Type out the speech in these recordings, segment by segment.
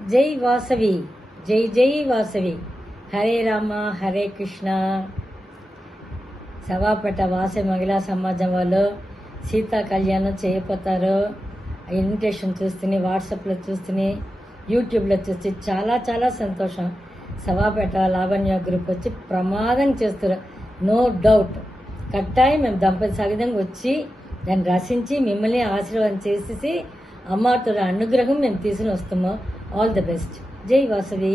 జై వాసవి, జై జై వాసవి. హరే రామ హరే కృష్ణ. సవాపేట వాసవి మహిళా సమాజం వాళ్ళు సీతా కళ్యాణం చేయబోతారు. ఇన్విటేషన్ చూస్తుని, వాట్సాప్లో చూస్తుని, యూట్యూబ్లో చూసి చాలా చాలా సంతోషం. సవాపేట లావణ్య గ్రూప్ వచ్చి ప్రమాదం చేస్తారు, నో డౌట్. కట్టాయి మేము దంపతి సహితంగా వచ్చి దాన్ని రచించి మిమ్మల్ని ఆశీర్వాదం చేసేసి అమ్మవారి అనుగ్రహం మేము తీసుకుని వస్తాము. All the best. జై వాసవి.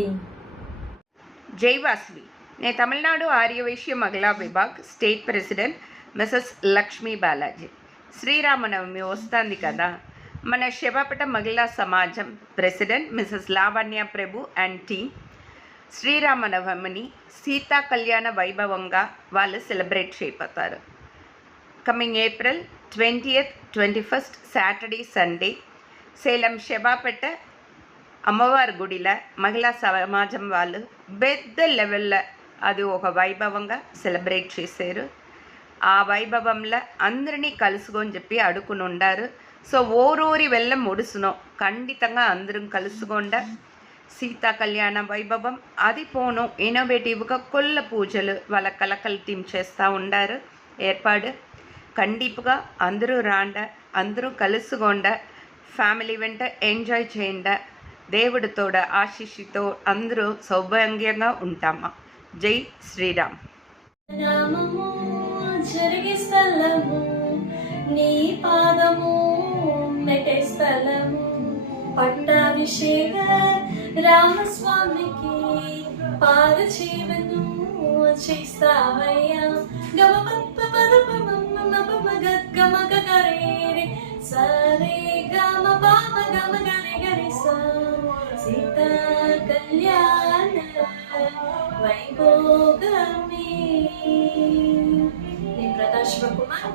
జై వాసవి. నేను తమిళనాడు ఆర్యవైశ్య మహిళా విభాగ్ state president Mrs Lakshmi Balaji. Sri Rama Navami వస్తుంది కదా, మన శివపేట మహిళా సమాజం president Mrs Lavanya Prabhu and team శ్రీరామనవమిని సీతా కళ్యాణ వైభవంగా వాళ్ళు సెలబ్రేట్ చేయబోతారు. Coming April 20th, 21st Saturday Sunday Salem Sivapet అమ్మవారి గుడిలో మహిళా సమాజం వాళ్ళు పెద్ద లెవెల్లో అది ఒక వైభవంగా సెలబ్రేట్ చేశారు. ఆ వైభవంలో అందరినీ కలుసుకొని చెప్పి అడుకుని ఉండారు. సో ఓరోరి వెళ్ళ ముడుసునో ఖండితంగా అందరం కలుసుకొండ సీతా కళ్యాణ వైభవం అది పోను ఇన్నోవేటివ్గా కొల్ల పూజలు వాళ్ళ కలకల టీం చేస్తూ ఉండారు. ఏర్పాటు ఖండిపుగా అందరూ రాండ, అందరూ కలుసుకొండ, ఫ్యామిలీ వెంట ఎంజాయ్ చేయండి. దేవుడితోడ ఆశీస్సుతో అందరూ సౌభాగ్యంగా ఉంటామా. జై శ్రీరామ్. నామము జరిగే స్థలము, నీ పాదము మెటే స్థలము, పట్టాభిషేక రామస్వామికి పాదచేవను చేస్తావయ్యా. గమ పప్ప పదపమ గమ గరే సరే గమ పామ గమ గరే గరి సీతా కళ్యాణ వైభోగమే. నేను Prakash Kumar,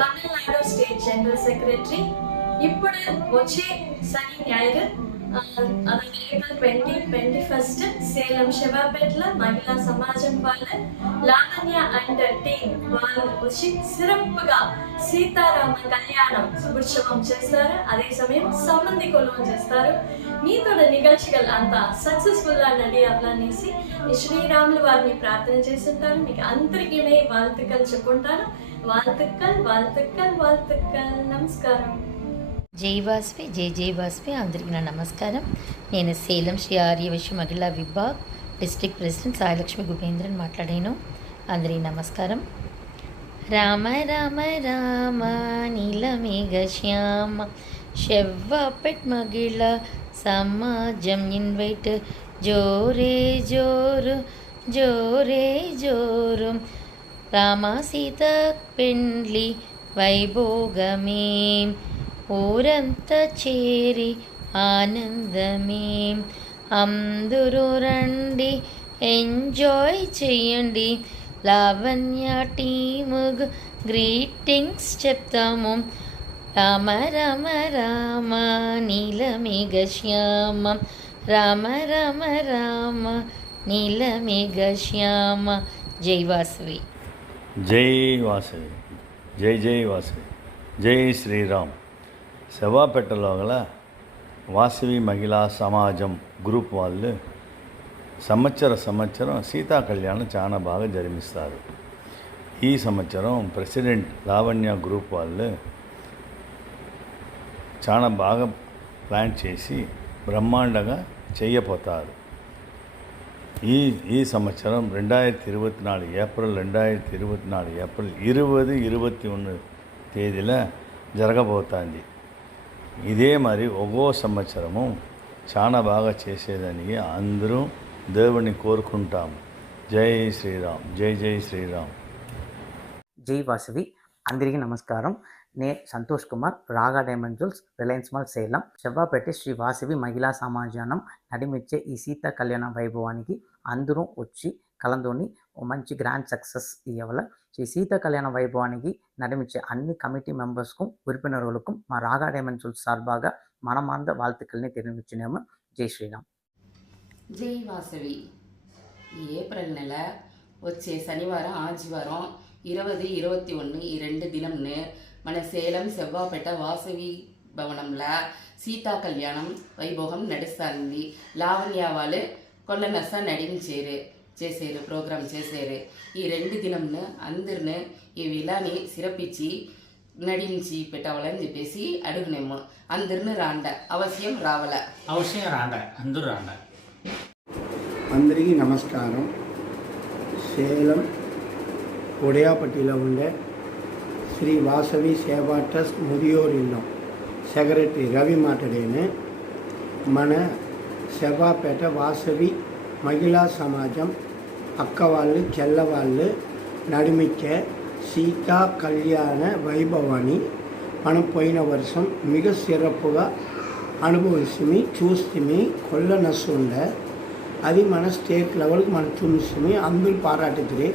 Tamil Nadu state general secretary. ఇప్పుడు వచ్చే శని న్యాయర్ ఏప్రిల్ 20, 21 సేలం శివాపేటలో మహిళా సమాజం వాళ్ళ లావణ్య అండ్ టీమ్ వాళ్ళు వచ్చి సిరప్పుగా సీతారామ కళ్యాణం ఉత్సవం చేస్తారు. అదే సమయం సంబంధి కొలువు చేస్తారు. మీతో నిగల్చగల అంత సక్సెస్ఫుల్ గా నడి అవ్వాలనేసి శ్రీరాములు వారిని ప్రార్థన చేస్తుంటాను. మీకు అందరికీ వాళ్ళకలు చెప్పుకుంటాను. వాళ్ళకల్ నమస్కారం. జై వాసవి, జై జై వాసవి. అందరికీ నా నమస్కారం. నేను సేలం శ్రీ ఆర్యవైశ్య మహిళా విభాగ్ డిస్ట్రిక్ట్ ప్రెసిడెంట్ సాయిలక్ష్మి గుపేంద్రన్ మాట్లాడాను. అందరికీ నమస్కారం. రామ రామ రామ నీలమేఘ శ్యామ శవ్వాపేట్ మహిళా సమాజం ఇన్వైట్ జోరే జోరు జోరే జోరు రామ సీత పెండ్లి వైభోగమే ఊరంతా చేరి ఆనందమే. అందరూ రండి, ఎంజాయ్ చేయండి. లావణ్య టీముకు గ్రీటింగ్స్ చెప్తాము. రామ రామ రామ నీలమేఘ శ్యామ రామ రామ రామ నీలమేఘ శ్యామ. జై వాసవి. జై వాసవి, జై జై వాసవి, జై శ్రీరామ్. శవాపేటలో గల వాసవి మహిళా సమాజం గ్రూప్ వాళ్ళు సంవత్సరం సీతా కళ్యాణం చాలా బాగా జరిపిస్తారు. ఈ సంవత్సరం ప్రెసిడెంట్ లావణ్య గ్రూప్ వాళ్ళు చాలా బాగా ప్లాన్ చేసి బ్రహ్మాండంగా చేయబోతారు. ఈ సంవత్సరం 2024 ఏప్రిల్ 20, 21 తేదీల జరగబోతోంది. ఇదే మరి ఒక్కో సంవత్సరము చాలా బాగా చేసేదానికి అందరూ దేవుడిని కోరుకుంటాము. జై శ్రీరామ్, జై జై శ్రీరామ్. జై వాసవి. అందరికీ నమస్కారం. నేను Santosh Kumar, Raga diamond jewels, Reliance mall Salem Sivapet Sri Vasavi మహిళా సమాజానం నడిమిచ్చే ఈ సీతా కళ్యాణ వైభవానికి అందరూ వచ్చి కలందోని మంచి గ్రాండ్ సక్సెస్ ఇవ్వాల. శ్రీ సీతా కళ్యాణ వైభవానికి నడిమిచ్చే అన్ని కమిటీ మెంబర్స్కు ఉరిపినరులకు మా రాగా డైమండ్ జ్యువెల్స్ సార్బాగా మనమాంద వాళ్ళని తెలియవచ్చునేమో. జై శ్రీరామ్. జై వాసవి. ఏప్రిల్ నెల వచ్చే శనివారం ఆదివారం 20, 21 ఈ 2 దినంనే మన సేలం శవ్వాపేట వాసవి భవనంలో సీతా కళ్యాణం వైభోగం నడుస్తుంది. లావణ్య వాళ్ళు కొల్లనస చేసేరు ప్రోగ్రాం చేసేరు. ఈ 2 దినంను అందరిని ఈ విలాని సిరపిచ్చి నడించి పెట్టవాలని చెప్పేసి అడుగునేమో. అందరిని రాండ, అవశ్యం రావాల. అవశ్యం రాండ, అందరూ రాండ. అందరికీ నమస్కారం. సేలం ఒడియాపట్టిలో ఉండే శ్రీ వాసవి సేవా ట్రస్ట్ ముదియోర్ ఇల్లం సెక్రటరీ రవి మాట్లాడేనే. మన శవాపేట వాసవి మహిళా సమాజం అక్క వాళ్ళు చెల్లవాళ్ళు నడిమిచ్చే సీతా కళ్యాణ వైభవాన్ని మనం పోయిన వర్షం మిగ సిరప్పుగా అనుభవిస్తుంది చూస్తుంది. కొల్లనస్సు ఉండే అది మన స్టేట్ లెవెల్కి మనం చూస్తుంది, అందరూ పారాటిద్ది.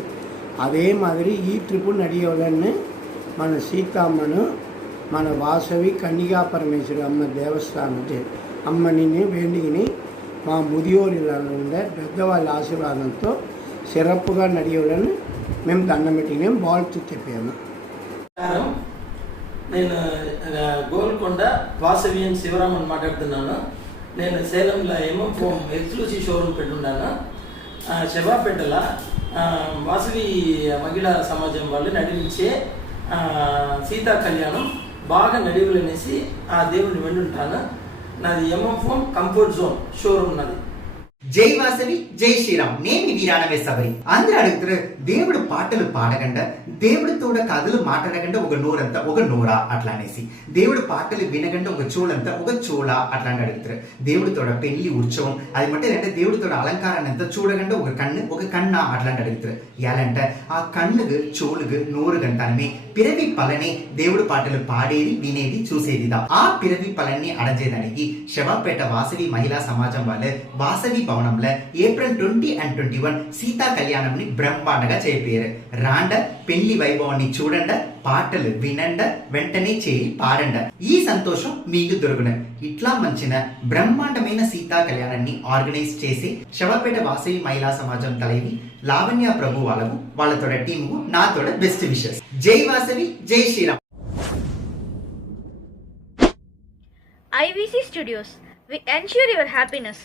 అదే మాదిరి ఈ ట్రిప్ నడియవలన్నీ మన సీతమ్మను మన వాసవి కన్యకా పరమేశ్వరి అమ్మ దేవస్థానం అమ్మని వేండిని మా ముదియోరిలలో ఉండే పెద్దవాళ్ళ ఆశీర్వాదంతో సిరప్పుగా నడియవలని మేము దండం పెట్టినాం, బాల్తో చెప్పాము. నేను గోల్కొండ వాసవియన్ శివరామన్ మాట్లాడుతున్నాను. నేను సేలంలో ఫోమ్ ఎక్స్క్లూసివ్ షోరూమ్ పెట్టున్నాను. శవాపేటల వాసవి మహిళా సమాజం వాళ్ళు నడిపించే సీతా కళ్యాణం బాగా నడివులనేసి ఆ దేవుడిని వెండుంటాను. నాది ఫోమ్ కంఫర్ట్ జోన్ షోరూమ్ నాది. జై వాసవి జై శ్రీరామ్. నేను వీరాణమే సబరి. అందరూ అడుగుతారు దేవుడు పాటలు పాడకుండా, దేవుడితోడ కథలు మాట్లాడకుండా ఒక నోరంతా ఒక నోరా అట్లా అనేసి, దేవుడు పాటలు వినకుండా ఒక చోళంతా ఒక చోళ అట్లా అని అడుగుతారు. దేవుడితోడ పెళ్లి ఉత్సవం అది మట్టే అంటే దేవుడితోడ అలంకారాన్ని అంతా చూడకుండా ఒక కన్ను ఒక కన్నా అట్లా అని అడుగుతారు. ఎలాంటే ఆ కన్నుకు చోలుగు నోరు గంటానమే పిరవి పలని దేవుడు పాటలు పాడేది వినేది చూసేదిదా. ఆ పిరవి పలన్ని అడజేదానికి శవాపేట వాసవి మహిళా సమాజం వాళ్ళే వాసవి భవనంలో ఏప్రిల్ 20 and 21 సీతా కళ్యాణంని బ్రహ్మాండంగా చేపారు. రాండ పెళ్లి వైభవాన్ని చూడండ, పాటలు వినండ, వెంటనే చేయి పాడండ. ఈ సంతోషం మీకు దొరుకున. ఇట్లా మంచిన బ్రహ్మాండమైన సీతా కళ్యాణాన్ని ఆర్గనైజ్ చేసి శవపేట వాసవి మహిళా సమాజం తలైవి లావణ్య ప్రభు వాళ్ళతోడ టీముకు నాతోడ బెస్ట్ విషెస్. జై వాసవి జై Sriram. IVC Studios. We ensure your happiness.